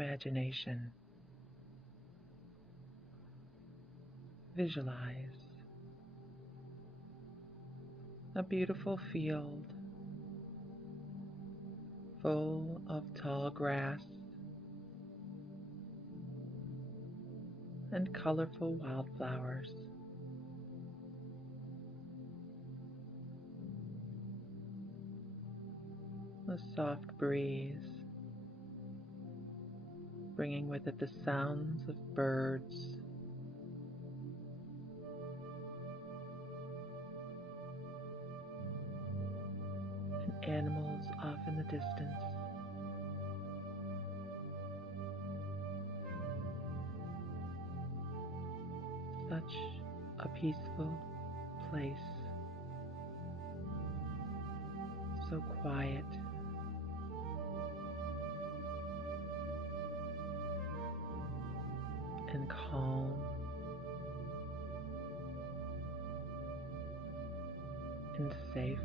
imagination, visualize a beautiful field full of tall grass and colorful wildflowers. A soft breeze bringing with it the sounds of birds and animals off in the distance. Such a peaceful place, so quiet. And calm and safe.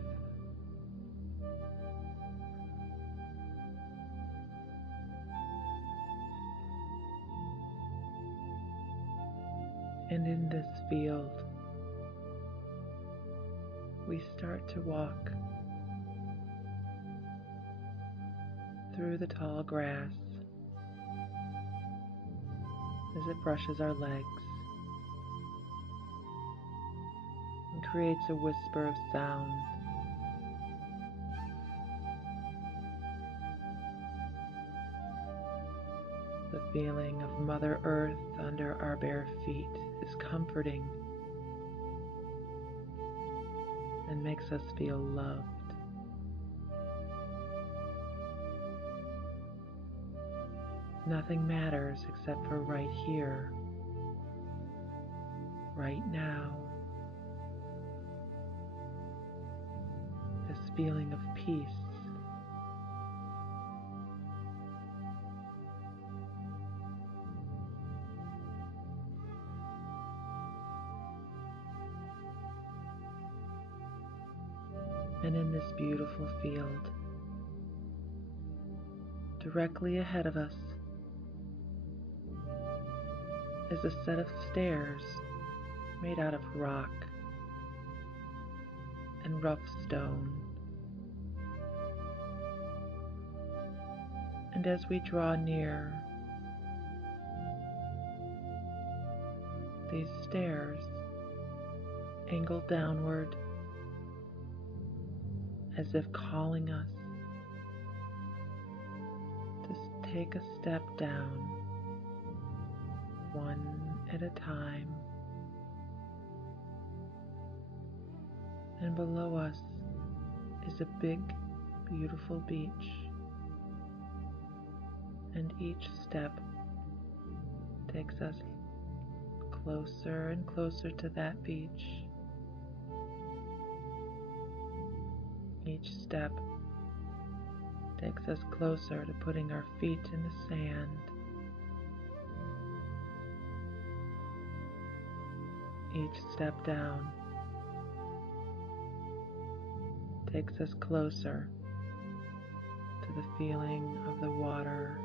And in this field, we start to walk through the tall grass as it brushes our legs and creates a whisper of sound. The feeling of Mother Earth under our bare feet is comforting and makes us feel loved. Nothing matters except for right here, right now. This feeling of peace. And in this beautiful field, directly ahead of us, is a set of stairs made out of rock and rough stone. And as we draw near, these stairs angle downward as if calling us to take a step down, one at a time. And below us is a big, beautiful beach. And each step takes us closer and closer to that beach. Each step takes us closer to putting our feet in the sand. Each step down takes us closer to the feeling of the water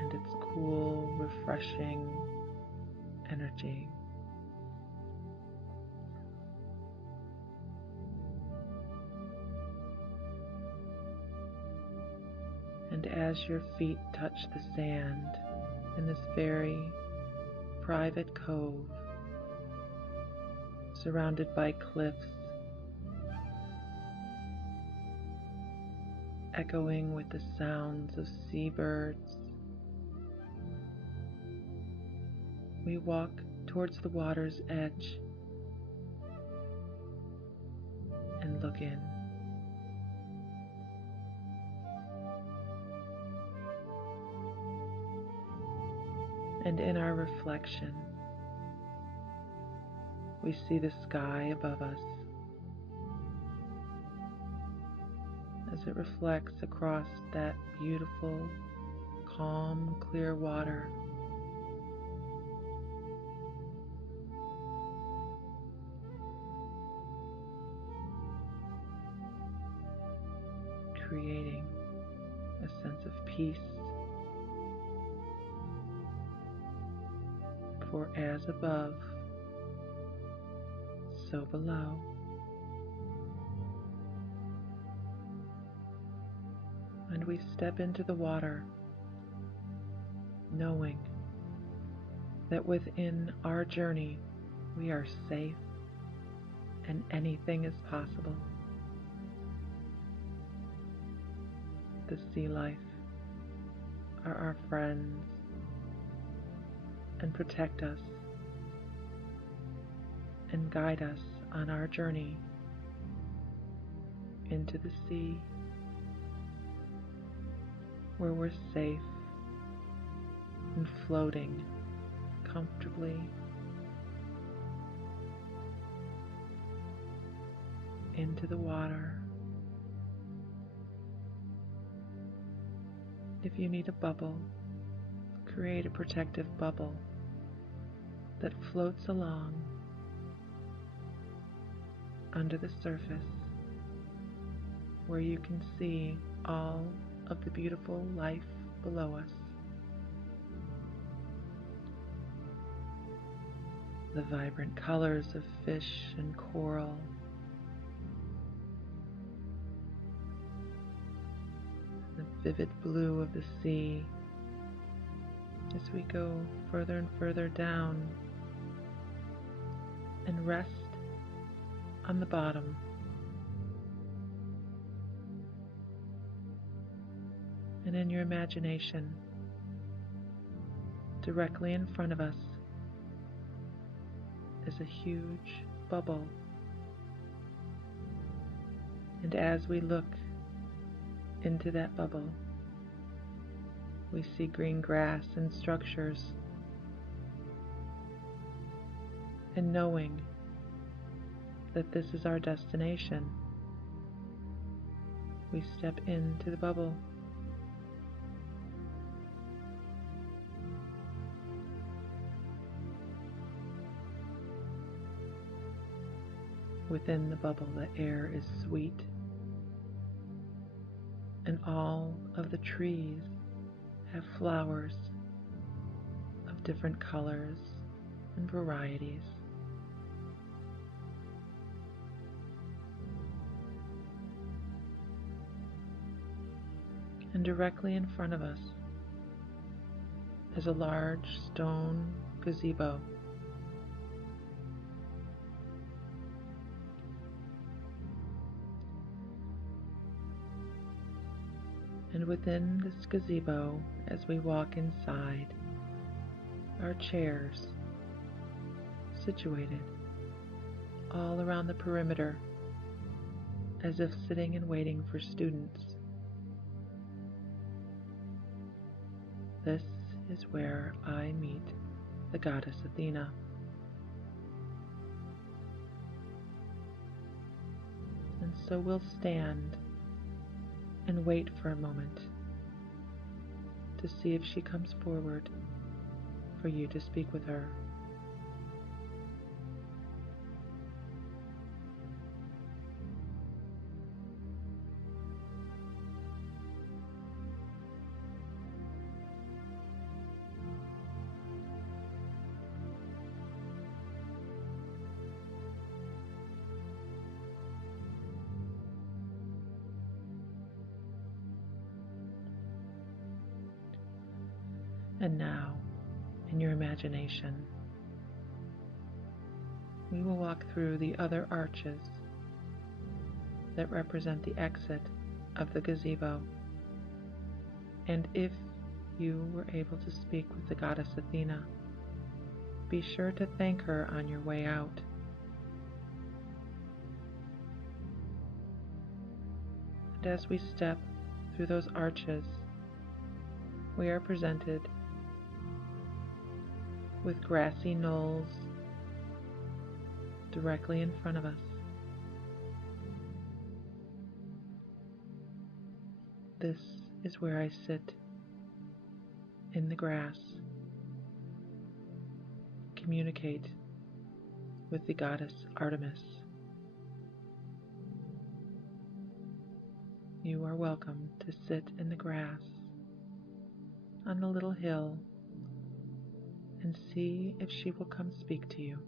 and its cool, refreshing energy. And as your feet touch the sand in this very private cove, surrounded by cliffs, echoing with the sounds of seabirds, we walk towards the water's edge and look in. And in our reflection, we see the sky above us as it reflects across that beautiful, calm, clear water. Creating a sense of peace For as above, so below. And we step into the water, knowing that within our journey we are safe and anything is possible. The sea life are our friends and protect us and guide us on our journey into the sea, where we're safe and floating comfortably into the water. If you need a bubble, create a protective bubble that floats along under the surface, where you can see all of the beautiful life below us. The vibrant colors of fish and coral, the vivid blue of the sea. As we go further and further down and rest on the bottom, and in your imagination, directly in front of us is a huge bubble. And as we look into that bubble, we see green grass and structures. And knowing that this is our destination, we step into the bubble. Within the bubble, the air is sweet, and all of the trees have flowers of different colors and varieties. And directly in front of us is a large stone gazebo. And within this gazebo, as we walk inside, are chairs situated all around the perimeter, as if sitting and waiting for students. This is where I meet the goddess Athena. And so we'll stand and wait for a moment to see if she comes forward for you to speak with her. And now, in your imagination, we will walk through the other arches that represent the exit of the gazebo. And if you were able to speak with the goddess Athena, be sure to thank her on your way out. And as we step through those arches, we are presented with grassy knolls directly in front of us. This is where I sit in the grass, communicate with the goddess Artemis. You are welcome to sit in the grass on the little hill and see if she will come speak to you.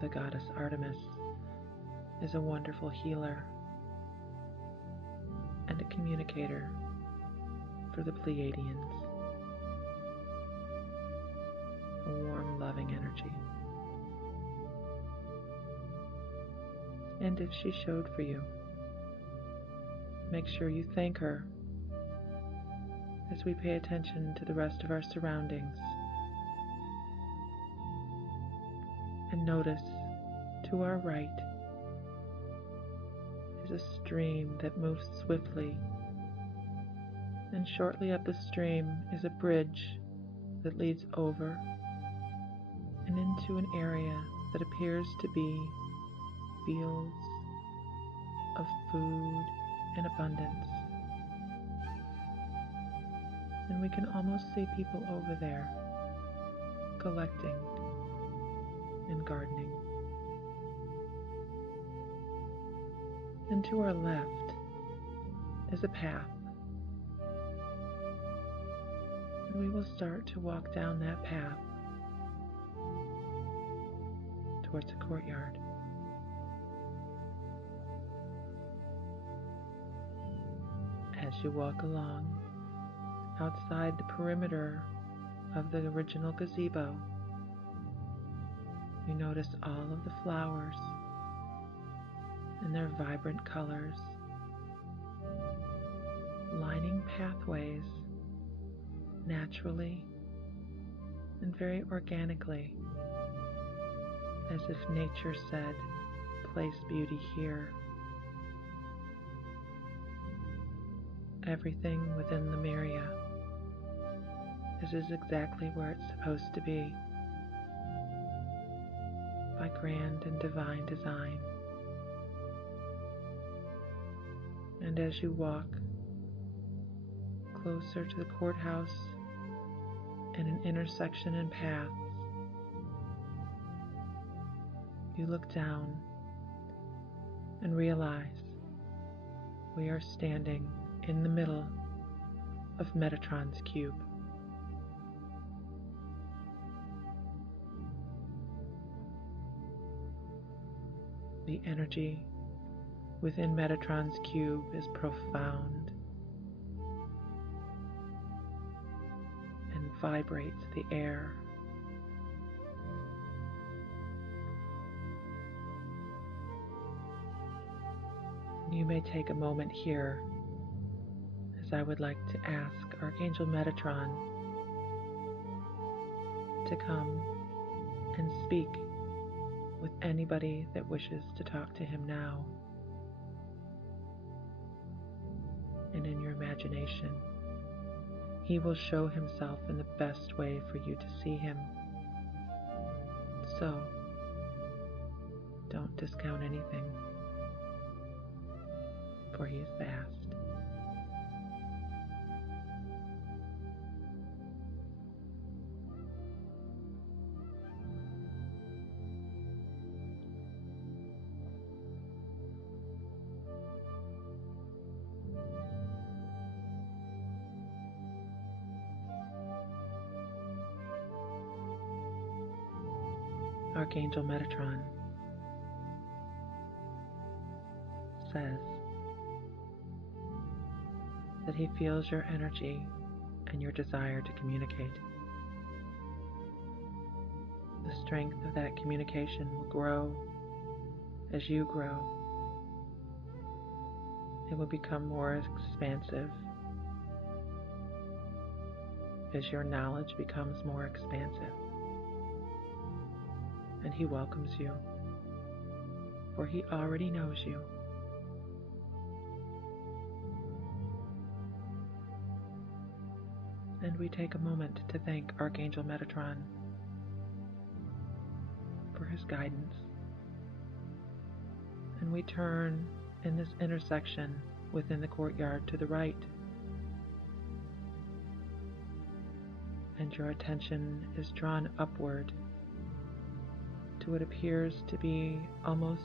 The goddess Artemis is a wonderful healer and a communicator for the Pleiadians, a warm, loving energy. And if she showed for you, make sure you thank her as we pay attention to the rest of our surroundings. And notice to our right is a stream that moves swiftly, and shortly up the stream is a bridge that leads over and into an area that appears to be fields of food and abundance. And we can almost see people over there collecting and gardening. And to our left is a path, and we will start to walk down that path towards a courtyard. As you walk along, outside the perimeter of the original gazebo, you notice all of the flowers and their vibrant colors, lining pathways naturally and very organically, as if nature said, "Place beauty here." Everything within Lemuria is exactly where it's supposed to be, by grand and divine design. And as you walk closer to the courthouse and an intersection in paths, you look down and realize we are standing in the middle of Metatron's cube. The energy within Metatron's cube is profound and vibrates the air. You may take a moment here, as I would like to ask Archangel Metatron to come and speak with anybody that wishes to talk to him now. And in your imagination, he will show himself in the best way for you to see him. So, don't discount anything, for he is vast. Archangel Metatron says that he feels your energy and your desire to communicate. The strength of that communication will grow as you grow. It will become more expansive as your knowledge becomes more expansive. And he welcomes you, for he already knows you. And we take a moment to thank Archangel Metatron for His guidance. And we turn in this intersection within the courtyard to the right. And your attention is drawn upward to what appears to be almost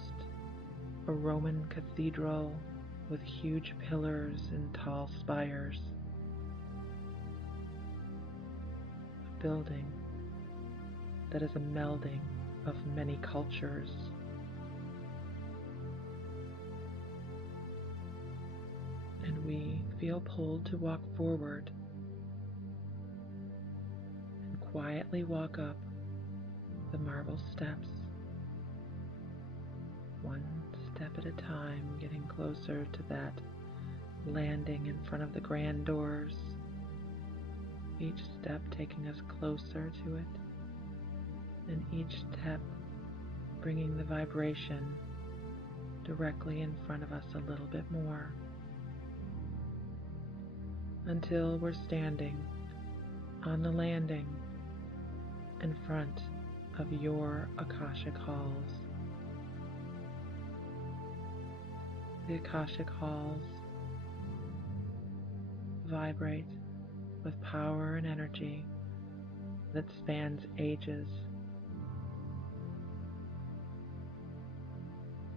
a Roman cathedral with huge pillars and tall spires. A building that is a melding of many cultures. And we feel pulled to walk forward and quietly walk up the marble steps, one step at a time, getting closer to that landing in front of the grand doors, each step taking us closer to it, and each step bringing the vibration directly in front of us a little bit more, until we're standing on the landing in front of your Akashic halls. The Akashic halls vibrate with power and energy that spans ages.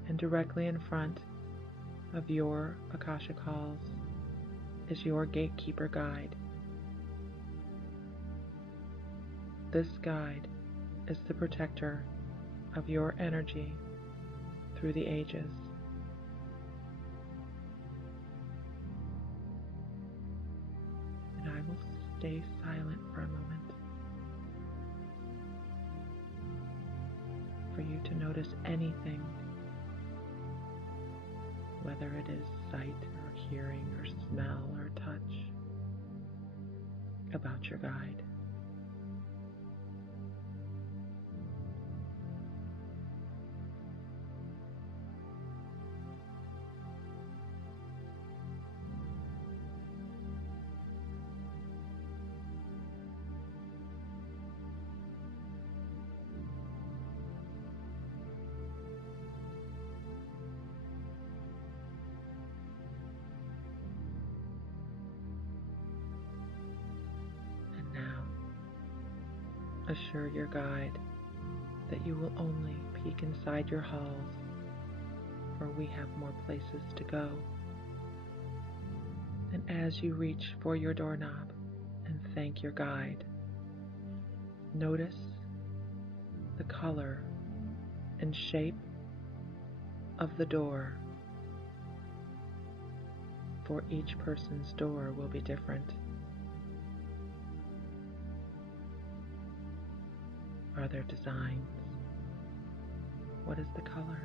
And directly in front of your Akashic halls is your gatekeeper guide. This guide is the protector of your energy through the ages. And I will stay silent for a moment for you to notice anything, whether it is sight or hearing or smell or touch, about your guide. Assure your guide that you will only peek inside your halls, for we have more places to go. And as you reach for your doorknob and thank your guide, notice the color and shape of the door, for each person's door will be different. Are there designs? What is the color?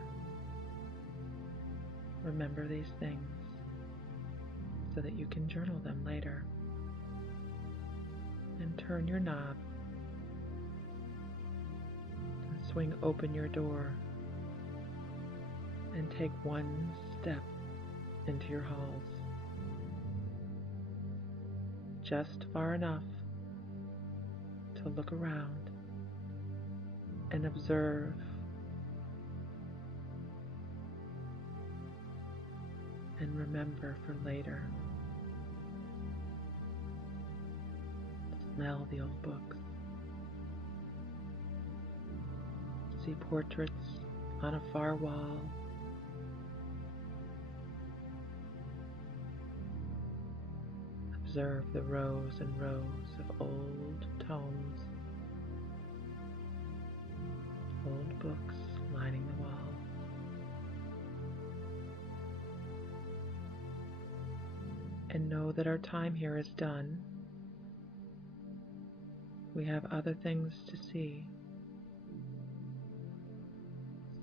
Remember these things so that you can journal them later. And turn your knob and swing open your door and take one step into your halls. Just far enough to look around and observe. And remember for later. Smell the old books. See portraits on a far wall. Observe the rows and rows of old tomes, old books lining the wall. And know that our time here is done. We have other things to see.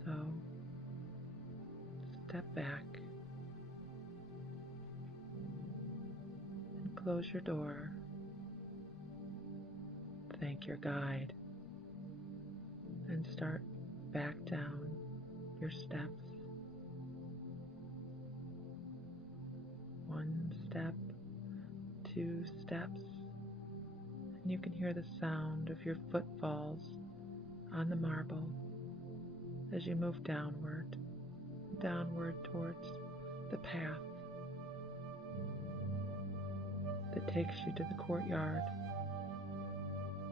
So, step back and close your door. Thank your guide. And start back down your steps. One step, 2 steps, and you can hear the sound of your footfalls on the marble as you move downward towards the path that takes you to the courtyard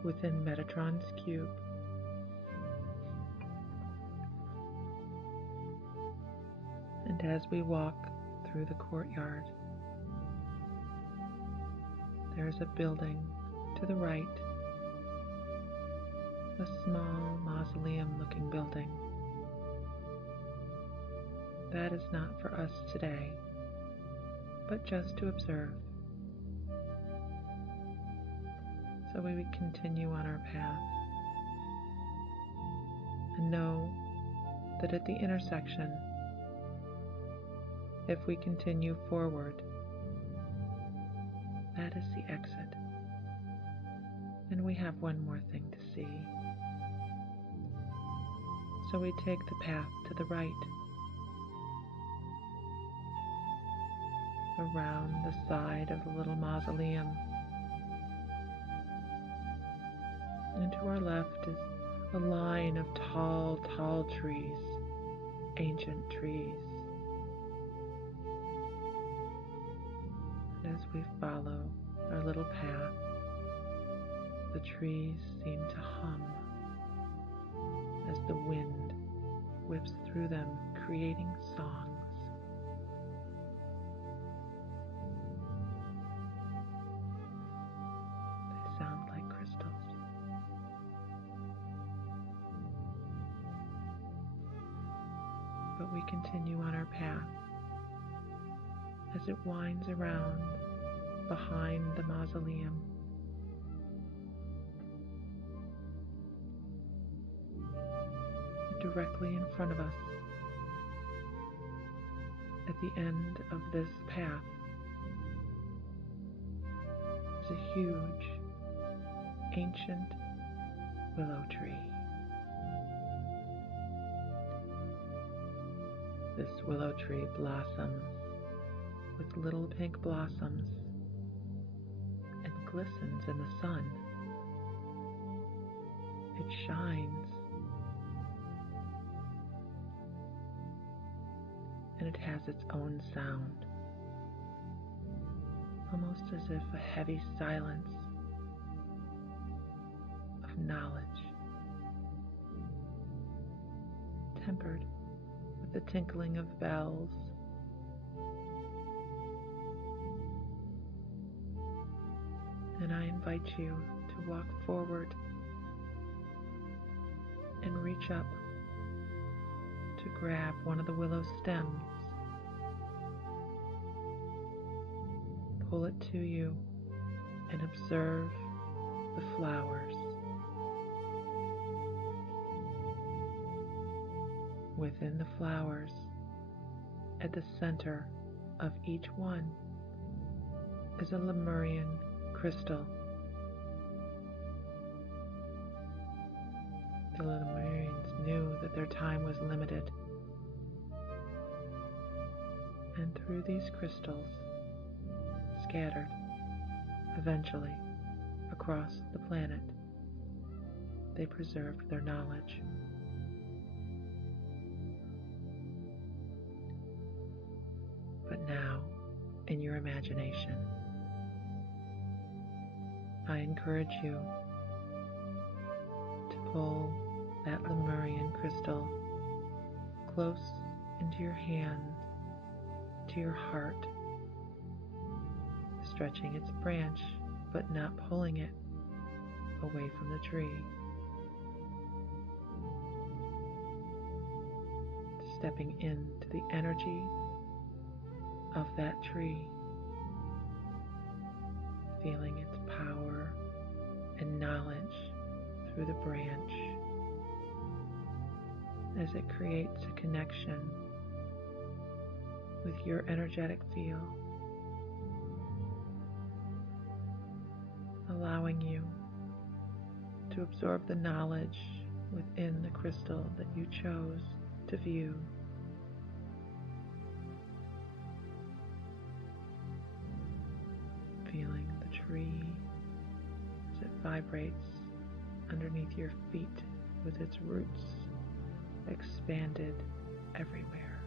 within Metatron's cube. And as we walk through the courtyard, there is a building to the right, a small mausoleum-looking building. That is not for us today, but just to observe. So we would continue on our path and know that at the intersection, if we continue forward, that is the exit. And we have one more thing to see. So we take the path to the right, around the side of the little mausoleum. And to our left is a line of tall trees, ancient trees. And as we follow our little path, the trees seem to hum as the wind whips through them, creating songs. They sound like crystals. But we continue on our path as it winds around behind the mausoleum. Directly in front of us, at the end of this path, is a huge, ancient willow tree. This willow tree blossoms with little pink blossoms and glistens in the sun. It shines, and it has its own sound, almost as if a heavy silence of knowledge, tempered with the tinkling of bells. And I invite you to walk forward and reach up to grab one of the willow stems, pull it to you, and observe the flowers. Within the flowers, at the center of each one, is a Lemurian crystal. The Lemurians knew that their time was limited, and through these crystals, scattered eventually across the planet, they preserved their knowledge. But now, in your imagination, I encourage you to pull that Lemurian crystal close into your hand, to your heart, stretching its branch but not pulling it away from the tree. Stepping into the energy of that tree, feeling its power and knowledge through the branch as it creates a connection with your energetic field, allowing you to absorb the knowledge within the crystal that you chose to view. Feeling the tree as it vibrates underneath your feet with its roots expanded everywhere.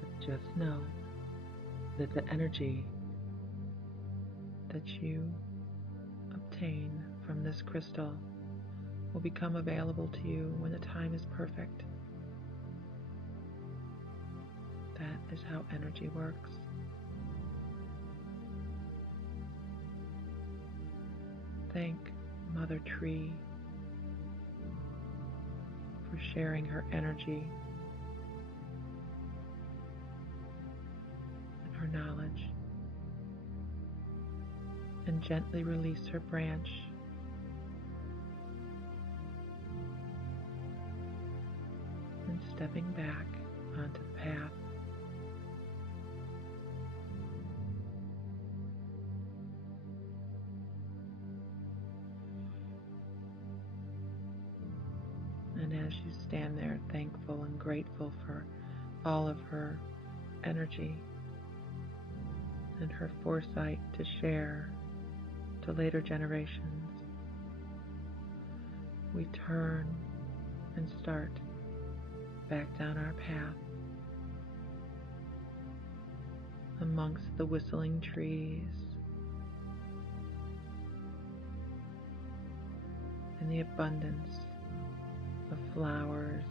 But just know that the energy that you obtain from this crystal will become available to you when the time is perfect. That is how energy works. Thank Mother Tree for sharing her energy and her knowledge, and gently release her branch and stepping back onto the path. And as you stand there thankful and grateful for all of her energy and her foresight to share to later generations, we turn and start back down our path amongst the whistling trees and the abundance of flowers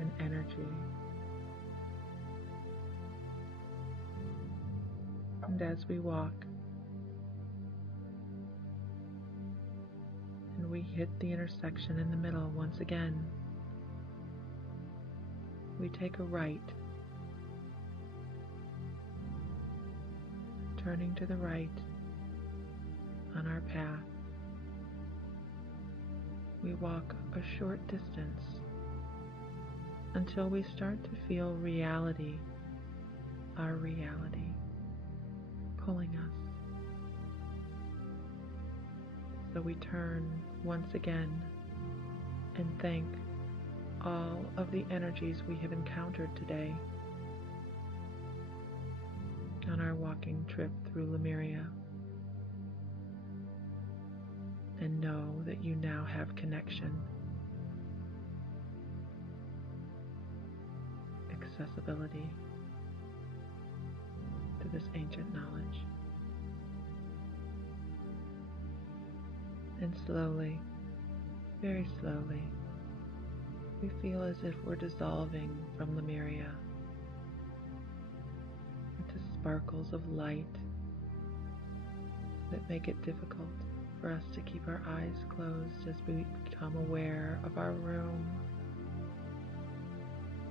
and energy. And as we walk and we hit the intersection in the middle once again, we take a right, turning to the right on our path. We walk a short distance until we start to feel reality, our reality, pulling us. So we turn once again and thank all of the energies we have encountered today on our walking trip through Lemuria, and know that you now have connection, accessibility to this ancient knowledge. And slowly, very slowly, we feel as if we're dissolving from Lemuria into sparkles of light that make it difficult for us to keep our eyes closed as we become aware of our room.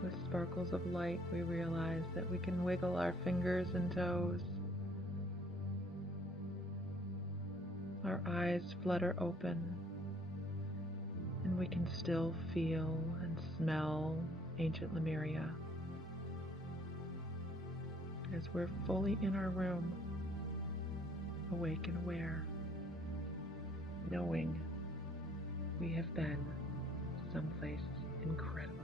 With sparkles of light, we realize that we can wiggle our fingers and toes. Our eyes flutter open, and we can still feel and smell ancient Lemuria as we're fully in our room, awake and aware, knowing we have been someplace incredible.